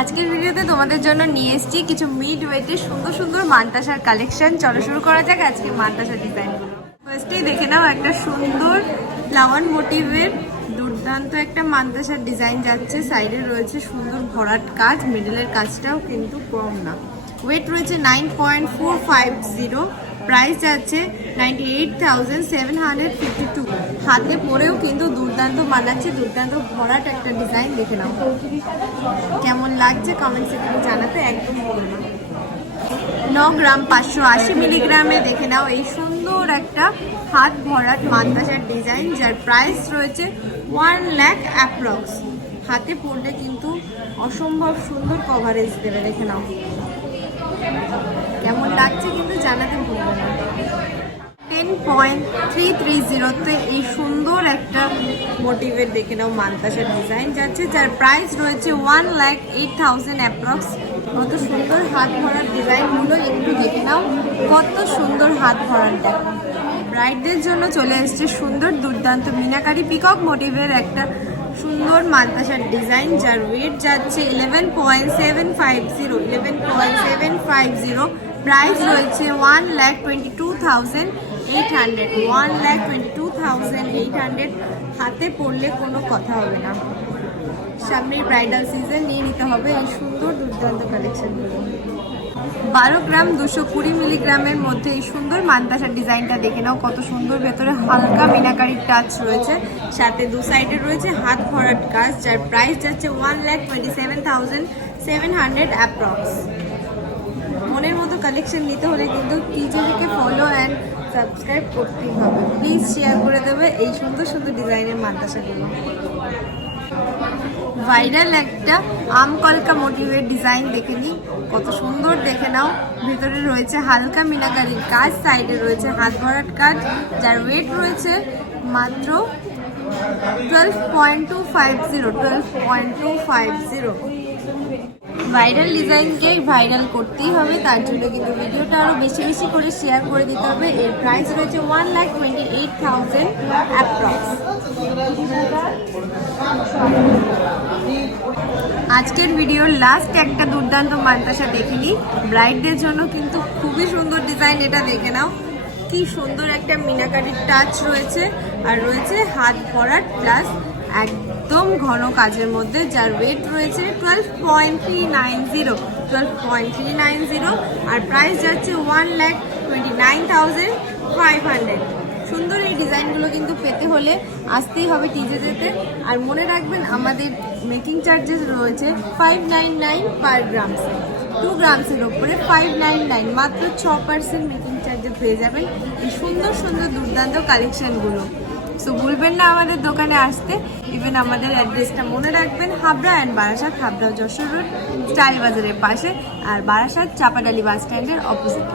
আজকের ভিডিওতে তোমাদের জন্য নিয়ে এসেছি কিছু মিড ওয়েটের সুন্দর সুন্দর মানতাসার কালেকশন। চলো শুরু করা যাক আজকে মানতাসার ডিজাইনগুলো। ফার্স্টেই দেখে নাও একটা সুন্দর ফ্লাওয়ার মোটিভের দুর্দান্ত একটা মানতাসার ডিজাইন যাচ্ছে। সাইডে রয়েছে সুন্দর ভরাট কাজ, মিডলের কাজটাও কিন্তু কম না। ওয়েট রয়েছে 9.450, প্রাইস যাচ্ছে 98,752। হাতে পরেও কিন্তু দুর্দান্ত মানাচ্ছে, দুর্দান্ত ভরাট একটা ডিজাইন। দেখে নাও কেমন লাগছে কমেন্ট সেকশনে জানাতে একদম ভুলো না। 9 গ্রাম 580 মিলিগ্রামে দেখে নাও এই সুন্দর একটা হাত ভরাট মানতাসার ডিজাইন, যার প্রাইস রয়েছে 1 লাখ অ্যাপ্রক্স। হাতে পরলে কিন্তু অসম্ভব সুন্দর কভারেজ দেবে। দেখে নাও কেমন লাগছে কিন্তু জানাতে ভুলবে না। 10.330-তে এই সুন্দর একটা মোটিভের দেখে নাও মানতাসার ডিজাইন যাচ্ছে, যার প্রাইস রয়েছে 1,08,000 অ্যাপ্রক্স। কত সুন্দর হাত ভরার ডিজাইনগুলো একটু দেখে নাও, কত সুন্দর হাত ভরার। দেখো ব্রাইডদের জন্য চলে এসছে সুন্দর দুর্দান্ত মিনাকারি পিকক মোটিভের একটা সুন্দর মানতাসার ডিজাইন, যার ওয়েট যাচ্ছে 11.750। প্রাইস রয়েছে 1,22,800। 1,22,800 হাতে পড়লে কোনো কথা হবে না। সামনের ব্রাইডাল সিজন নিয়ে নিতে হবে এই সুন্দর দুর্দান্ত কালেকশনগুলো। 12 গ্রাম 220 মিলিগ্রামের মধ্যে এই সুন্দর মানতাসার ডিজাইনটা দেখে নাও, কত সুন্দর। ভেতরে হালকা মিনাকারির টাচ রয়েছে, সাথে দু সাইডে রয়েছে হাত ভরাট কাজ, যার প্রাইস যাচ্ছে 1,27,700 অ্যাপ্রক্স। মনের মতো কালেকশন নিতে হলে কিন্তু টিজেকে ফলো অ্যান্ড সাবস্ক্রাইব করতেই হবে। প্লিজ শেয়ার করে দেবে এই সুন্দর সুন্দর ডিজাইনের মানতাসাগুলো। ভাইরাল একটা আম কলকা মোটিভের ডিজাইন দেখে নিই, কত সুন্দর। দেখে নাও ভিতরে রয়েছে হালকা মিনাকারির কাজ, সাইডে রয়েছে হাত ভরাট কাজ, যার ওয়েট রয়েছে মাত্র 12.250। ভাইরাল ডিজাইনকে ভাইরাল করতেই হবে, তার জন্য কিন্তু ভিডিওটা আরও বেশি বেশি করে শেয়ার করে দিতে হবে। এর প্রাইস রয়েছে 1,28,000 অ্যাপ্রক্স। আজকের ভিডিওর লাস্ট একটা দুর্দান্ত মানতাসা দেখে নিই। ব্রাইডদের জন্য কিন্তু খুবই সুন্দর ডিজাইন, এটা দেখে নাও কি সুন্দর একটা মিনাকারির টাচ রয়েছে, আর রয়েছে হাত ভরাট প্লাস একদম ঘন কাজের মধ্যে, যার ওয়েট রয়েছে 12.390। আর প্রাইস যাচ্ছে 1,29,500। সুন্দর এই ডিজাইনগুলো কিন্তু পেতে হলে আসতেই হবে টিজেতে। আর মনে রাখবেন আমাদের মেকিং চার্জেস রয়েছে 599 পার গ্রামস। 2 গ্রামসের ওপরে 599, মাত্র 6% মেকিং চার্জে পেয়ে যাবেন এই সুন্দর সুন্দর দুর্দান্ত কালেকশনগুলো। সো ভুলবেন না আমাদের দোকানে আসতে। ইভেন আমাদের অ্যাড্রেসটা মনে রাখবেন, Habra and Barasat. Habra Jessore road style বাজারের পাশে, আর বারাসাত চাপাডালি বাস স্ট্যান্ডের অপোজিট।